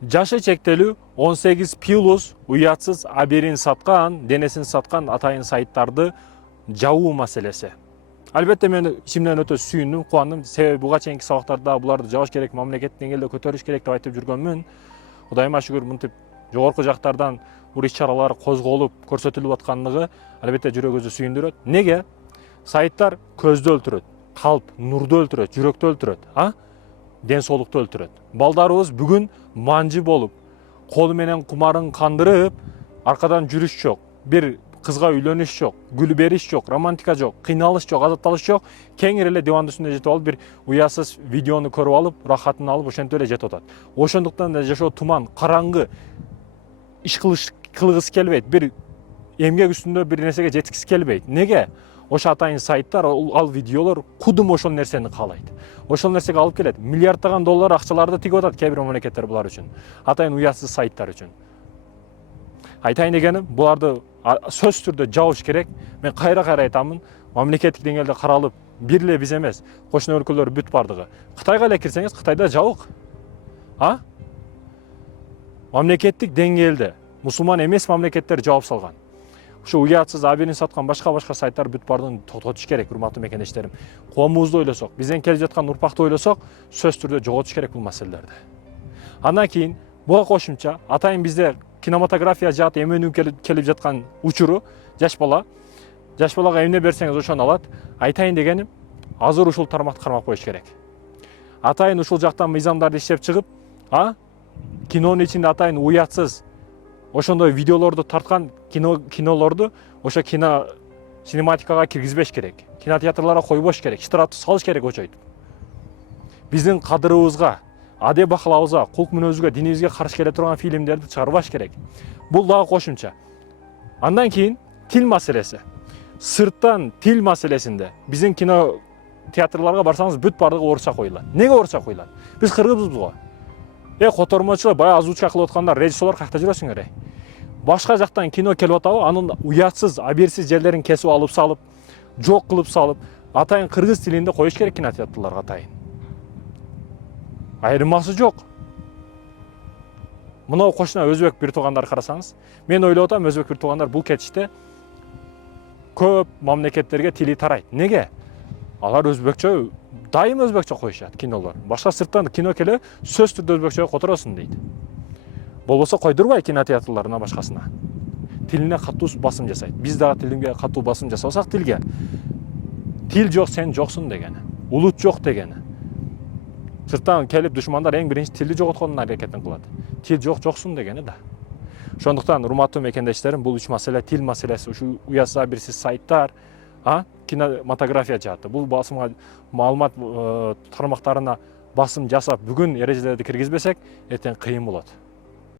Жашы чектелүү 18+ уятсыз аберин саткан, денесин саткан атайын сайттарды жабуу маселеси. Албетте мен ичимден өтө сүйүндүм, кубандым. Себеби буга чейинки сабактарда буларды жабыш керек, мамлекеттик деңгээлде көтөрүш керек деп айтып жүргөнмүн. Кудайыма шүгүр, мынтип жогорку жактардан бул иш-чаралар козголуп, көрсөтүлүп аткандыгы албетте жүрөгүбүздү сүйүндүрөт. Неге? Сайттар көздү өлтүрөт, калп, нурду өлтүрөт, жүрөктү өлтүрөт, ден соолукту өлтүрөт. Балдарыбыз бүгүн манжы болуп, колу менен кумарын кандырып, аркадан жүрүш жок, бир кызга үйлөнүш жок, гүл бериш жок, романтика жок, кыйналыш жок, азапталыш жок, кеңири эле дивандын үстүндө жетип алып, бир уятсыз видеону көрүп алып, рахатын алып, ошентип эле жетип атат. Ошондуктан да жашоо туман, караңгы, иш кылгысы келбейт, бир эмгек үстүндө бир нерсеге жеткиси келбейт. Неге? Ошо атайын сайттар, ал видеолор кудум ошол нерсени каалайт. Ошол нерсеге алып келет. Миллиарддаган доллар акчаларды тигип атат кээ бир мамлекеттер булар үчүн. Атайын уятсыз сайттар үчүн. Айтайын дегеним, буларды сөзсүз түрдө жабыш керек. Мен кайра айтамын, мамлекеттик деңгээлде каралып, бир эле биз эмес, кошуна өлкөлөр бүт бардыгы. Кытайга эле кирсеңиз, Кытайда жабык. Мамлекеттик деңгээлде мусулман эмес мамлекеттер жабып салган. Ушу уятсыз аберин саткан башка сайттар бүт бардыгын токтотуш керек, урматтуу мекендештерим. Коомубузду ойлосок, бизден келе жаткан урпакты ойлосок, сөзсүз түрдө жоготуш керек бул маселелерди. Андан кийин буга кошумча атайын бизде кинематография жааты эмнөнүп келип жаткан учуру жаш балага эмне берсеңиз ошону алат. Айтайын дегеним, азыр ушул тармакты кармап коюш керек. Атайын ушул жактан мыйзамдарды иштеп чыгып, кинонун ичинде атайын уятсыз ошондой видеолорду тарткан кинолорду ошо синематикага киргизбеш керек. Кинотеатрларга койбош керек, штрафты салыш керек очойтуп. Биздин кадырыбызга, адеп бакалабызга, кулк мүнөзүбүзгө, динибизге каршы келе турган фильмдерди чыгарбаш керек. Бул дагы кошумча. Андан кийин тил маселеси. Сырттан тил маселесинде биздин кинотеатрларга барсаңыз бүт бардыгы орусча коюлат. Неге орусча коюлат? Биз кыргызбыз го. Котормочулар, баягы озвучка кылып аткандар, режиссерлор каякта жүрөсүңөр? Башка жактан кино келип атабы, анын уятсыз, аберсиз жерлерин кесип алып салып, жок кылып салып, атайын кыргыз тилинде коюш керек кинотеатрларга атайын. Айырмасы жок. Мына кошуна өзбек бир туугандар карасаңыз, мен ойлоп атам, өзбек бир туугандар бул кетиште көп мамлекеттерге тили тарайт. Неге? Алар өзбекчө, дайым өзбекчө коюшат кинолор. Башка сырттан кино келе, сөзсүз түрдө өзбекчө которосун дейт. Болбосо койдурбай кинотеатрларына башкасына. Тилине катуу басым жасайт. Биз дагы тилге катуу басым жасасак тилге. Тил жок, сен жоксуң дегени. Улут жок дегени. Сырттан келип душмандар эң биринчи тилди жоготкондун аракетин кылат. Тил жок, жоксуң дегени да. Ошондуктан урматтуу мекендештерим, бул үч маселе, тил маселеси, ушу уятсыз аберсиз сайттар, кинематография жааты. Бул басымга маалымат тармактарына басым жасап, бүгүн эрежелерди киргизбесек, эртең кыйын болот.